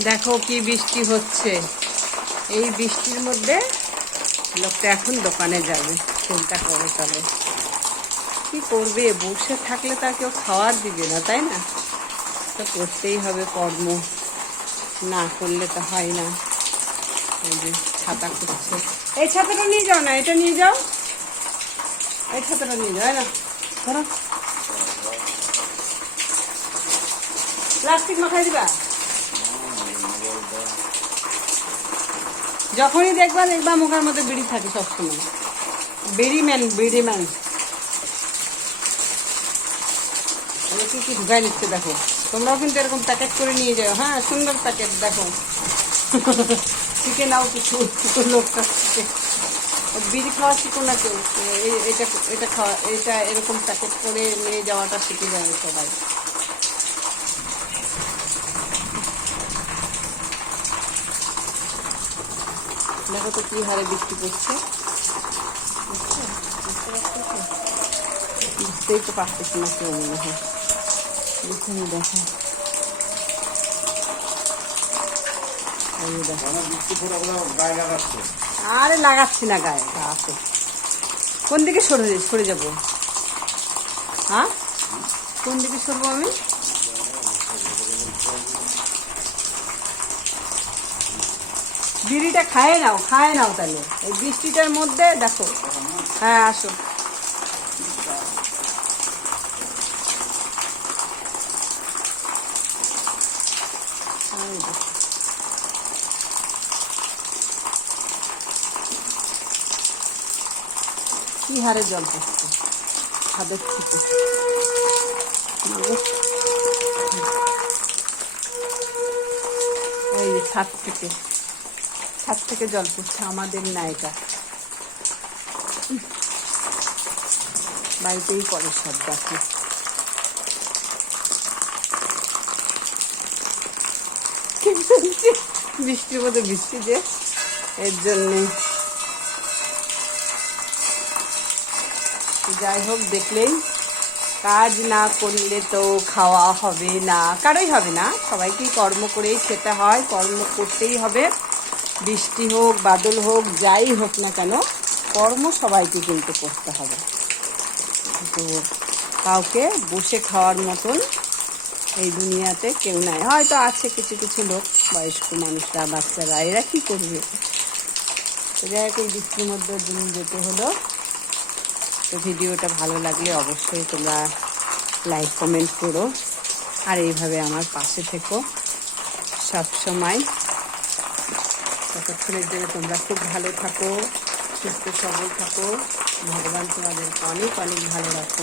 দেখো কি বৃষ্টি হচ্ছে। এই বৃষ্টির মধ্যে লোকটা এখন দোকানে যাবে। চিন্তা করে তবে কি করবে? বসে থাকলে তার কেউ খাওয়ার দিবে না, তাই না? তো করতেই হবে কর্ম। না করলে তো হয় না। ছাতা করছে এই ছাতাটা নিয়ে যাও না, এটা নিয়ে যাও। এই ছাতাটা নিয়ে যাও না? ধরো। প্লাস্টিক মাখাই দিবা? যখনই দেখবা দেখবা মুখের মধ্যে বিড়ি থাকে সবসময়। বিড়ি ম্যান বিড়ি ম্যান। কি কি ঢুকাই নিচ্ছে দেখো। তোমরাও কিন্তু এরকম প্যাকেট করে নিয়ে যাও। হ্যাঁ সুন্দর প্যাকেট দেখো। শিখে নাও কিছু, লোকটা বিড়ি খাওয়া শিখো না কেউ। এটা এটা খাওয়া, এটা এরকম প্যাকেট করে নিয়ে যাওয়াটা শিখে যাবে সবাই। দেখো তো কি হারে বৃষ্টি পড়ছে বুঝতেই তো পারতেছি না কেউ মনে হয়। দেখুন দেখো। আরে লাগাচ্ছি না গায়ে আছে। কোন দিকে সরে সরে যাব? হ্যাঁ? কোন দিকে সরবো আমি? বিড়িটা খায় নাও খায় নাও তাহলে। এই বৃষ্টিটার মধ্যে, দেখো। হ্যাঁ আসো। কি হারে জল পড়ছে? ছাদের থেকে। এই ছাদ থেকে। ছাদ থেকে জল পড়ছে, আমাদের না এটা। বাড়িতেই করে সব দেখো বৃষ্টির মধ্যে বৃষ্টি যে, এর জন্যে। যাই হোক, দেখলেই কাজ না করলে তো খাওয়া হবে না। কারোই হবে না, সবাইকেই কর্ম করেই খেতে হয়, কর্ম করতেই হবে। বৃষ্টি হোক, বাদল হোক, যাই হোক না কেন, কর্ম সবাইকে কিন্তু করতে হবে। তো কাউকে বসে খাওয়ার মতন এই দুনিয়াতে কেউ নাই। হয়তো আছে কিছু কিছু লোক, বয়স্ক মানুষরা, বাচ্চারা, এরা কী করবে? যাই হোক, এই বৃষ্টির মধ্যে দিন যেতে হলো। তো ভিডিওটা ভালো লাগলে অবশ্যই তোমরা লাইক, কমেন্ট করো। আর এইভাবে আমার পাশে থেকো। সবসময় ততক্ষণের জন্য তোমরা খুব ভালো থাকো, সুস্থ সবল থাকো। ভগবান তোমাদেরকে অনেক অনেক ভালো রাখো